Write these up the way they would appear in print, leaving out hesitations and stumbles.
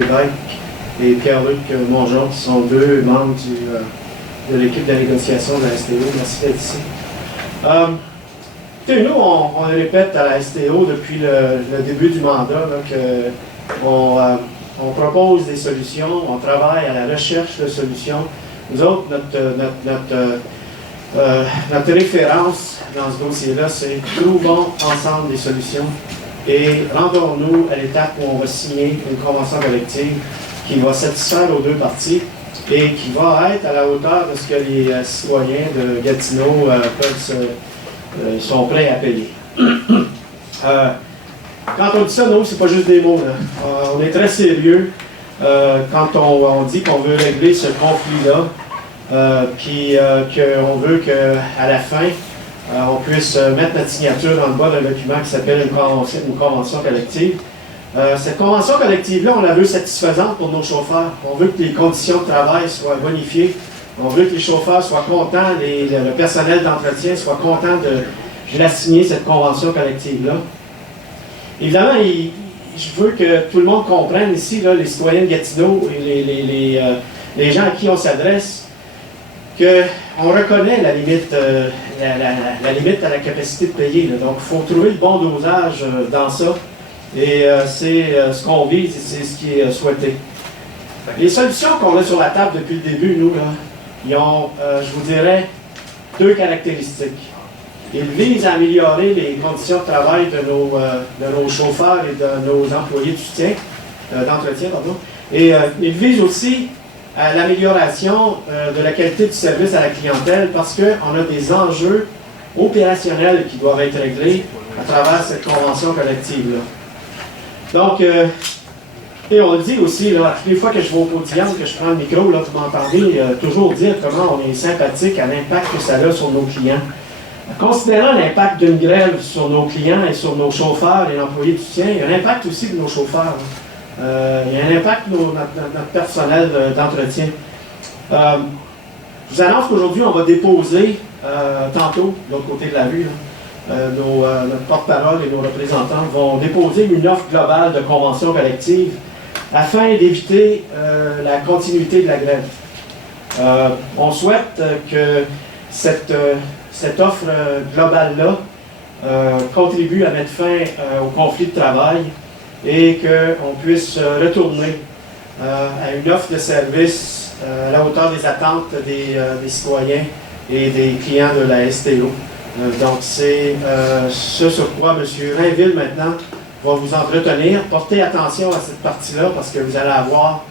Lévesque et Pierre-Luc Mongeon, qui sont deux membres de l'équipe de négociation de la STO. Merci d'être ici. Nous, on le répète à la STO depuis le début du mandat on propose des solutions, on travaille à la recherche de solutions. Nous autres, notre référence dans ce dossier-là, c'est trouvons ensemble des solutions et rendons-nous à l'étape où on va signer une convention collective qui va satisfaire aux deux parties et qui va être à la hauteur de ce que les citoyens de Gatineau sont prêts à payer. Quand on dit ça, non, c'est pas juste des mots. On est très sérieux quand on dit qu'on veut régler ce conflit-là, puis qu'on veut qu'à la fin, on puisse mettre notre signature dans le bas d'un document qui s'appelle une convention collective. Cette convention collective-là, on la veut satisfaisante pour nos chauffeurs. On veut que les conditions de travail soient bonifiées. On veut que les chauffeurs soient contents, le personnel d'entretien soit content de la signer, cette convention collective-là. Évidemment, je veux que tout le monde comprenne ici, là, les citoyens de Gatineau et les gens à qui on s'adresse, qu'on reconnaît la limite, la limite à la capacité de payer. Là. Donc, il faut trouver le bon dosage dans ça. Et c'est ce qu'on vise et c'est ce qui est souhaité. Les solutions qu'on a sur la table depuis le début, nous, là, ils ont, je vous dirais, deux caractéristiques. Ils visent à améliorer les conditions de travail de nos chauffeurs et de nos employés de soutien, d'entretien, pardon. Et ils visent aussi à l'amélioration de la qualité du service à la clientèle parce qu'on a des enjeux opérationnels qui doivent être réglés à travers cette convention collective-là. Donc, et on le dit aussi, là, toutes les fois que je vais au podium, que je prends le micro, là, vous m'entendez toujours dire comment on est sympathique à l'impact que ça a sur nos clients. Considérant l'impact d'une grève sur nos clients et sur nos chauffeurs et employés de soutien, il y a un impact aussi de nos chauffeurs. Il y a un impact de notre personnel d'entretien. Je vous annonce qu'aujourd'hui, on va déposer, tantôt, de l'autre côté de la rue, notre porte-parole et nos représentants vont déposer une offre globale de convention collective afin d'éviter la continuité de la grève. On souhaite que cette offre globale-là contribue à mettre fin au conflit de travail et qu'on puisse retourner à une offre de service à la hauteur des attentes des citoyens et des clients de la STO. Donc c'est ce sur quoi M. Rainville maintenant va vous entretenir. Portez attention à cette partie-là parce que vous allez avoir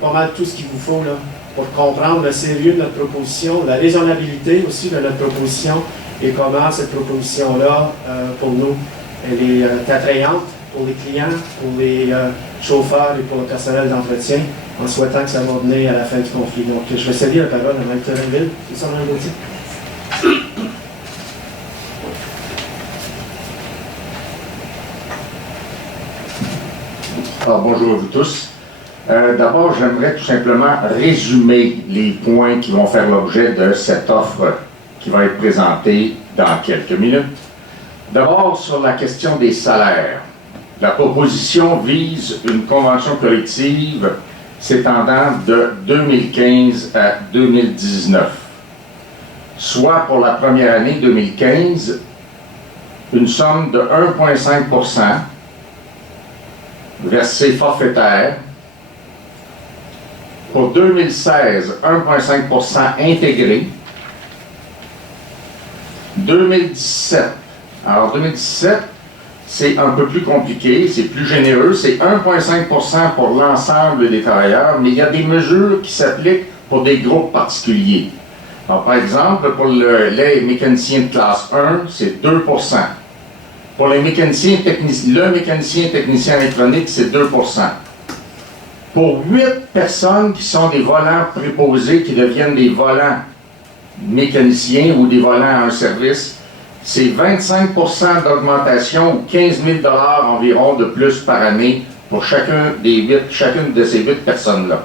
pas mal tout ce qu'il vous faut là, pour comprendre le sérieux de notre proposition, la raisonnabilité aussi de notre proposition et comment cette proposition-là, pour nous, elle est attrayante pour les clients, pour les chauffeurs et pour le personnel d'entretien, en souhaitant que ça va venir à la fin du conflit. Donc, je vais céder la parole à Mike Rainville. C'est ça, Mme Gauthier? Alors, bonjour à vous tous. D'abord, j'aimerais tout simplement résumer les points qui vont faire l'objet de cette offre qui va être présentée dans quelques minutes. D'abord, sur la question des salaires. La proposition vise une convention collective s'étendant de 2015 à 2019, soit pour la première année 2015, une somme de 1,5% versée forfaitaire. Pour 2016, 1,5% intégré. 2017. Alors, 2017, c'est un peu plus compliqué, c'est plus généreux, c'est 1,5% pour l'ensemble des travailleurs, mais il y a des mesures qui s'appliquent pour des groupes particuliers. Alors, par exemple, pour les mécaniciens de classe 1, c'est 2%. Pour les mécaniciens le mécanicien technicien électronique, c'est 2%. Pour 8 personnes qui sont des volants préposés, qui deviennent des volants mécaniciens ou des volants à un service, c'est 25% d'augmentation ou 15 000 $ environ de plus par année pour chacune de ces 8 personnes-là.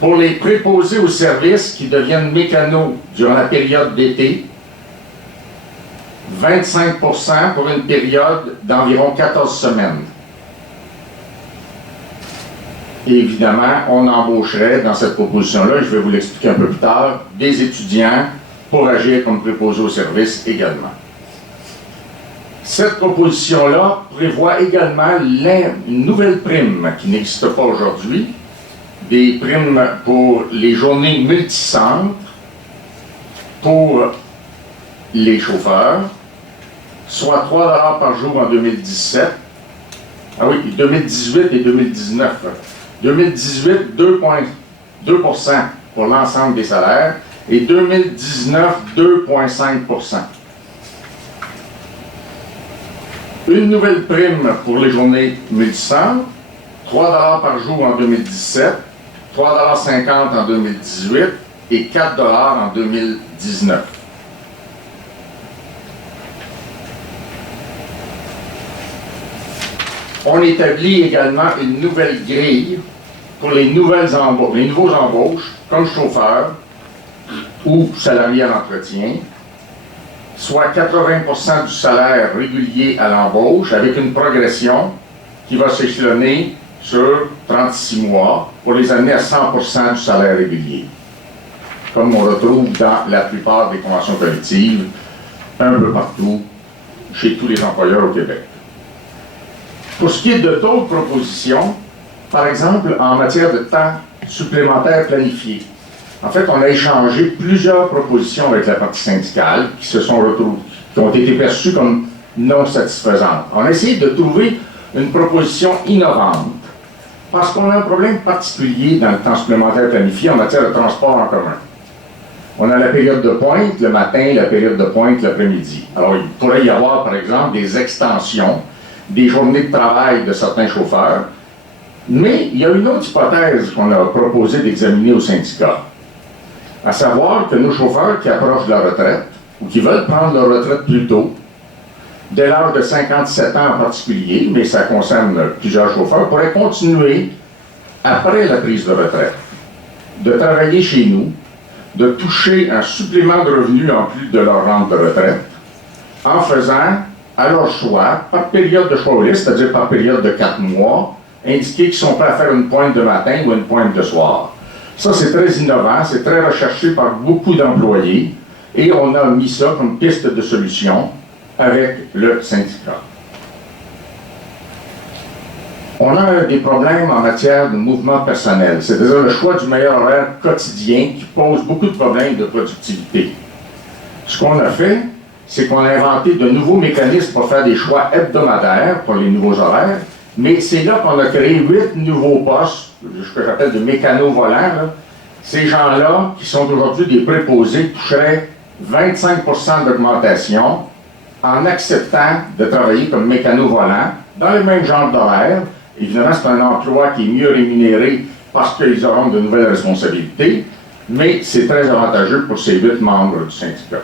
Pour les préposés au service qui deviennent mécanos durant la période d'été, 25% pour une période d'environ 14 semaines. Et évidemment, on embaucherait dans cette proposition-là, je vais vous l'expliquer un peu plus tard, des étudiants pour agir comme préposés au service également. Cette proposition-là prévoit également une nouvelle prime qui n'existe pas aujourd'hui, des primes pour les journées multicentres pour les chauffeurs, soit 3 $ par jour en 2017. Ah oui, 2018 et 2019. 2018, 2,2% pour l'ensemble des salaires et 2019, 2,5%. Une nouvelle prime pour les journées multicentres, 3 $ par jour en 2017, 3,50 $ en 2018 et 4 $ en 2019. On établit également une nouvelle grille pour les nouveaux embauches, comme chauffeurs ou salariés à l'entretien, soit 80% du salaire régulier à l'embauche, avec une progression qui va s'échelonner sur 36 mois pour les amener à 100% du salaire régulier, comme on retrouve dans la plupart des conventions collectives, un peu partout, chez tous les employeurs au Québec. Pour ce qui est de d'autres propositions, par exemple en matière de temps supplémentaire planifié, en fait, on a échangé plusieurs propositions avec la partie syndicale qui ont été perçues comme non satisfaisantes. On a essayé de trouver une proposition innovante parce qu'on a un problème particulier dans le temps supplémentaire planifié en matière de transport en commun. On a la période de pointe le matin, la période de pointe l'après-midi. Alors, il pourrait y avoir, par exemple, des extensions des journées de travail de certains chauffeurs, mais il y a une autre hypothèse qu'on a proposé d'examiner au syndicat, à savoir que nos chauffeurs qui approchent de la retraite, ou qui veulent prendre leur retraite plus tôt, dès l'âge de 57 ans en particulier, mais ça concerne plusieurs chauffeurs, pourraient continuer, après la prise de retraite, de travailler chez nous, de toucher un supplément de revenus en plus de leur rente de retraite, en faisant, à leur choix, par période de choix au liste, c'est-à-dire par période de 4 mois, indiquer qu'ils sont prêts à faire une pointe de matin ou une pointe de soir. Ça, c'est très innovant, c'est très recherché par beaucoup d'employés, et on a mis ça comme piste de solution avec le syndicat. On a des problèmes en matière de mouvement personnel, c'est-à-dire le choix du meilleur horaire quotidien qui pose beaucoup de problèmes de productivité. Ce qu'on a fait, c'est qu'on a inventé de nouveaux mécanismes pour faire des choix hebdomadaires pour les nouveaux horaires, mais c'est là qu'on a créé 8 nouveaux postes, ce que j'appelle de mécano-volants. Ces gens-là, qui sont aujourd'hui des préposés, toucheraient 25% d'augmentation en acceptant de travailler comme mécano-volant dans le même genre d'horaire. Évidemment, c'est un emploi qui est mieux rémunéré parce qu'ils auront de nouvelles responsabilités, mais c'est très avantageux pour ces 8 membres du syndicat.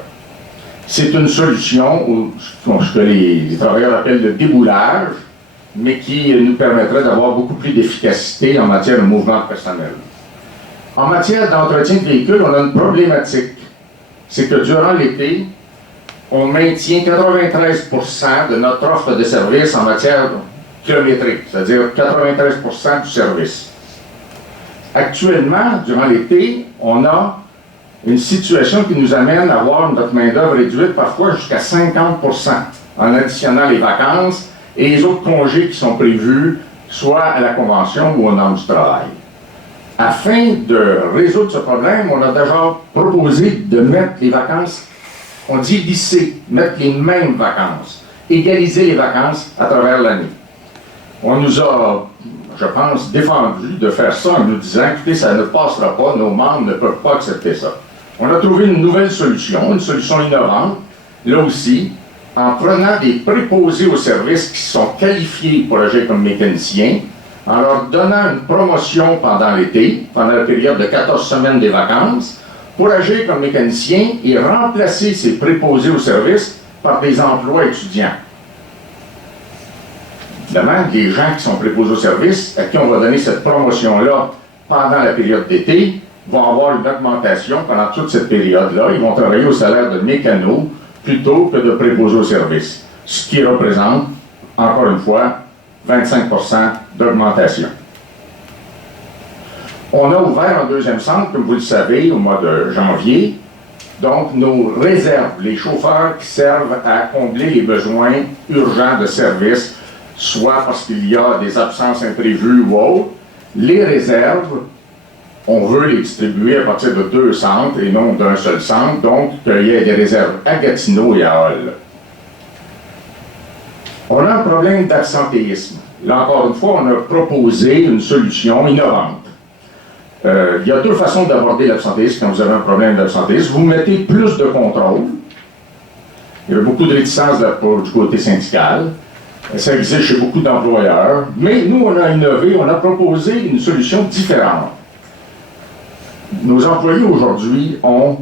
C'est une solution, ce que les travailleurs appellent le déboulage, mais qui nous permettrait d'avoir beaucoup plus d'efficacité en matière de mouvement personnel. En matière d'entretien de véhicules, on a une problématique. C'est que durant l'été, on maintient 93% de notre offre de service en matière kilométrique, c'est-à-dire 93% du service. Actuellement, durant l'été, on a une situation qui nous amène à avoir notre main-d'œuvre réduite parfois jusqu'à 50% en additionnant les vacances et les autres congés qui sont prévus, soit à la Convention ou au normes du travail. Afin de résoudre ce problème, on a déjà proposé de mettre les vacances, on dit lisser, mettre les mêmes vacances, égaliser les vacances à travers l'année. On nous a, je pense, défendu de faire ça en nous disant, écoutez, ça ne passera pas, nos membres ne peuvent pas accepter ça. On a trouvé une nouvelle solution, une solution innovante, là aussi, en prenant des préposés au service qui sont qualifiés pour agir comme mécaniciens, en leur donnant une promotion pendant l'été, pendant la période de 14 semaines des vacances, pour agir comme mécaniciens et remplacer ces préposés au service par des emplois étudiants. Évidemment, les gens qui sont préposés au service, à qui on va donner cette promotion-là pendant la période d'été, vont avoir une augmentation pendant toute cette période-là. Ils vont travailler au salaire de mécano plutôt que de préposés au service, ce qui représente, encore une fois, 25% d'augmentation. On a ouvert un deuxième centre, comme vous le savez, au mois de janvier. Donc, nos réserves, les chauffeurs qui servent à combler les besoins urgents de service, soit parce qu'il y a des absences imprévues ou autres, les réserves, on veut les distribuer à partir de 2 centres et non d'un seul centre, donc qu'il y ait des réserves à Gatineau et à Hull. On a un problème d'absentéisme. Là, encore une fois, on a proposé une solution innovante. Il y a 2 façons d'aborder l'absentéisme quand vous avez un problème d'absentéisme. Vous mettez plus de contrôle. Il y avait beaucoup de réticence du côté syndical. Ça existe chez beaucoup d'employeurs. Mais nous, on a innové, on a proposé une solution différente. Nos employés aujourd'hui ont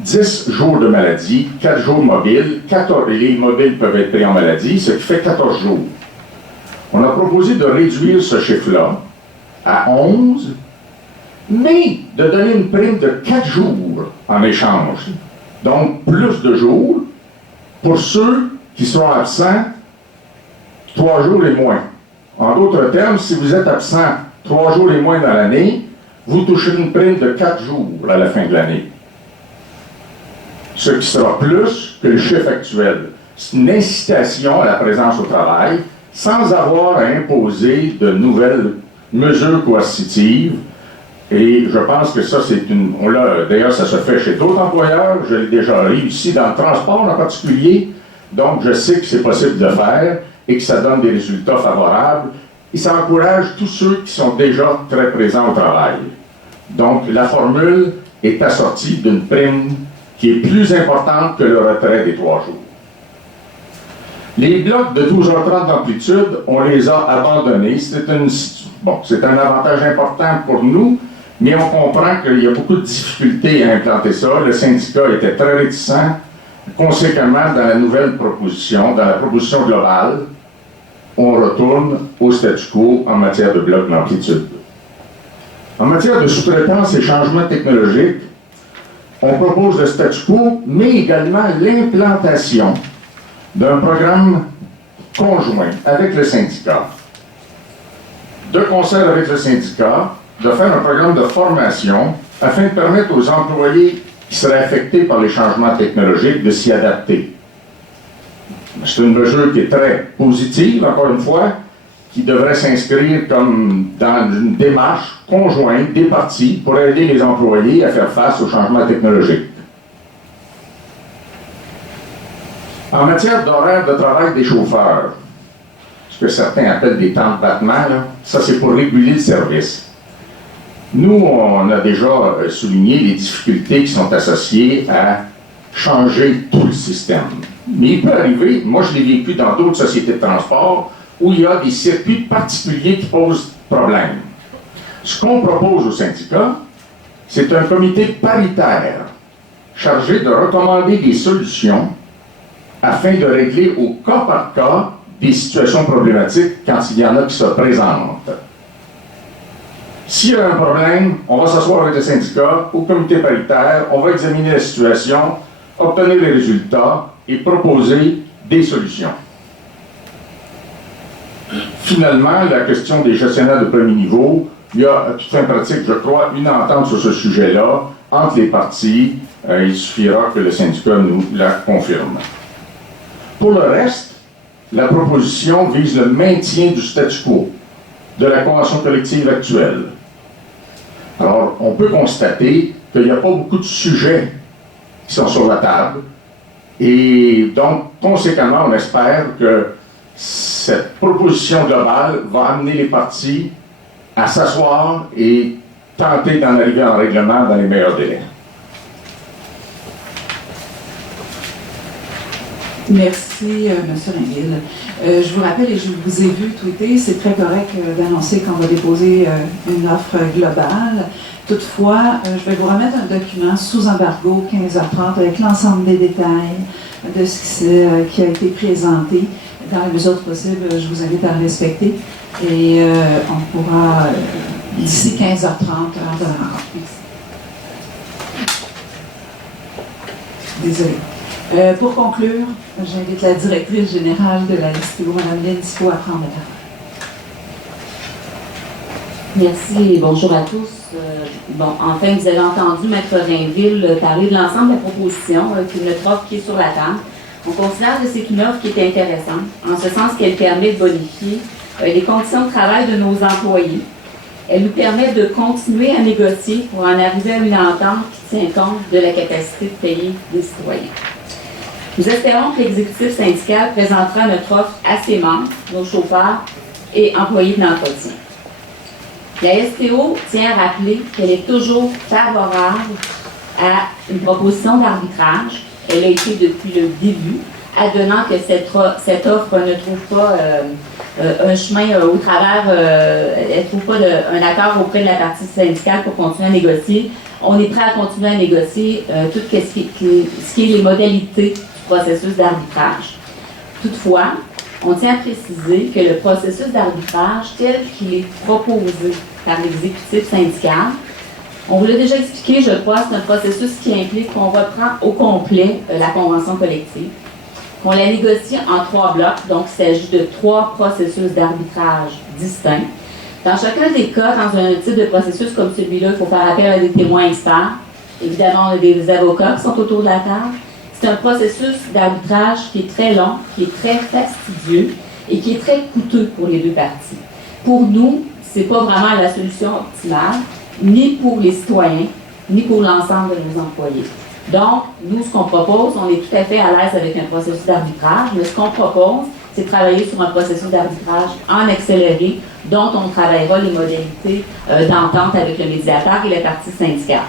10 jours de maladie, 4 jours mobiles, 14, les mobiles peuvent être pris en maladie, ce qui fait 14 jours. On a proposé de réduire ce chiffre-là à 11, mais de donner une prime de 4 jours en échange. Donc, plus de jours pour ceux qui sont absents 3 jours et moins. En d'autres termes, si vous êtes absent 3 jours et moins dans l'année, vous toucherez une prime de 4 jours à la fin de l'année. Ce qui sera plus que le chiffre actuel. C'est une incitation à la présence au travail, sans avoir à imposer de nouvelles mesures coercitives. Et je pense que ça, c'est une... D'ailleurs, ça se fait chez d'autres employeurs. Je l'ai déjà réussi dans le transport en particulier. Donc, je sais que c'est possible de le faire et que ça donne des résultats favorables. Et ça encourage tous ceux qui sont déjà très présents au travail. Donc, la formule est assortie d'une prime qui est plus importante que le retrait des 3 jours. Les blocs de 12h30 d'amplitude, on les a abandonnés. C'est un avantage important pour nous, mais on comprend qu'il y a beaucoup de difficultés à implanter ça. Le syndicat était très réticent. Conséquemment, dans la nouvelle proposition, dans la proposition globale, on retourne au statu quo en matière de blocs d'amplitude. En matière de sous-traitance et changements technologiques, on propose le statu quo, mais également l'implantation d'un programme conjoint avec le syndicat, de concert avec le syndicat, de faire un programme de formation afin de permettre aux employés qui seraient affectés par les changements technologiques de s'y adapter. C'est une mesure qui est très positive, encore une fois, qui devrait s'inscrire comme dans une démarche conjointe des parties pour aider les employés à faire face aux changements technologiques. En matière d'horaire de travail des chauffeurs, ce que certains appellent des temps de battement, là, ça c'est pour réguler le service. Nous, on a déjà souligné les difficultés qui sont associées à changer tout le système. Mais il peut arriver, moi je l'ai vécu dans d'autres sociétés de transport, où il y a des circuits particuliers qui posent problème. Ce qu'on propose au syndicat, c'est un comité paritaire chargé de recommander des solutions afin de régler au cas par cas des situations problématiques quand il y en a qui se présentent. S'il y a un problème, on va s'asseoir avec le syndicat, au comité paritaire, on va examiner la situation, obtenir les résultats et proposer des solutions. Finalement, la question des gestionnaires de premier niveau, il y a à toute fin pratique, je crois, une entente sur ce sujet-là entre les parties. Il suffira que le syndicat nous la confirme. Pour le reste, la proposition vise le maintien du statu quo de la convention collective actuelle. Alors, on peut constater qu'il n'y a pas beaucoup de sujets qui sont sur la table et donc, conséquemment, on espère que cette proposition globale va amener les parties à s'asseoir et tenter d'en arriver en règlement dans les meilleurs délais. Merci, M. Rainville. Je vous rappelle, et je vous ai vu tweeter, c'est très correct d'annoncer qu'on va déposer une offre globale. Toutefois, je vais vous remettre un document sous embargo 15h30 avec l'ensemble des détails de ce qui a été présenté. Dans la mesure du possible, je vous invite à le respecter et on pourra, d'ici 15h30, heure de la rencontre. Désolée. Pour conclure, j'invite la directrice générale de la STO, Mme Lynne Thibault, à prendre la parole. Merci et bonjour à tous. Enfin, vous avez entendu Maître Rainville parler de l'ensemble de la proposition, qui est notre offre qui est sur la table. On considère que c'est une offre qui est intéressante, en ce sens qu'elle permet de bonifier les conditions de travail de nos employés. Elle nous permet de continuer à négocier pour en arriver à une entente qui tient compte de la capacité de payer des citoyens. Nous espérons que l'exécutif syndical présentera notre offre à ses membres, nos chauffeurs et employés de l'entretien. La STO tient à rappeler qu'elle est toujours favorable à une proposition d'arbitrage. Elle a été depuis le début, advenant que cette offre ne trouve pas un chemin au travers, elle ne trouve pas un accord auprès de la partie syndicale pour continuer à négocier. On est prêt à continuer à négocier tout ce qui est les modalités du processus d'arbitrage. Toutefois, on tient à préciser que le processus d'arbitrage tel qu'il est proposé par l'exécutif syndical, on vous l'a déjà expliqué, je crois, c'est un processus qui implique qu'on reprend au complet la convention collective, qu'on la négocie en 3 blocs, donc il s'agit de 3 processus d'arbitrage distincts. Dans chacun des cas, dans un type de processus comme celui-là, il faut faire appel à des témoins experts. Évidemment, on a des avocats qui sont autour de la table. C'est un processus d'arbitrage qui est très long, qui est très fastidieux et qui est très coûteux pour les 2 parties. Pour nous, ce n'est pas vraiment la solution optimale, ni pour les citoyens, ni pour l'ensemble de nos employés. Donc, nous, ce qu'on propose, on est tout à fait à l'aise avec un processus d'arbitrage, mais ce qu'on propose, c'est de travailler sur un processus d'arbitrage en accéléré, dont on travaillera les modalités d'entente avec le médiateur et les parties syndicales.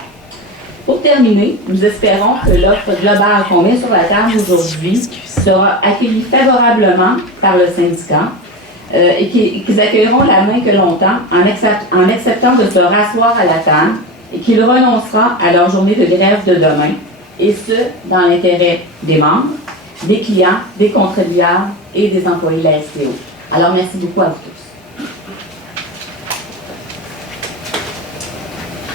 Pour terminer, nous espérons que l'offre globale qu'on met sur la table aujourd'hui sera accueillie favorablement par le syndicat et qu'ils accueilleront la main que l'on tend en acceptant de se rasseoir à la table et qu'ils renonceront à leur journée de grève de demain, et ce, dans l'intérêt des membres, des clients, des contribuables et des employés de la STO. Alors, merci beaucoup à vous tous.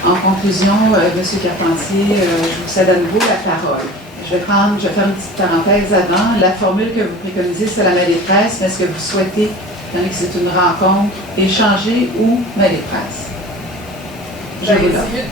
En conclusion, M. Carpentier, je vous cède à nouveau la parole. Je vais faire une petite parenthèse avant. La formule que vous préconisez, c'est la mêlée de presse, mais est-ce que vous souhaitez, étant donné que c'est une rencontre, échanger ou mêlée de presse? Je vous donne.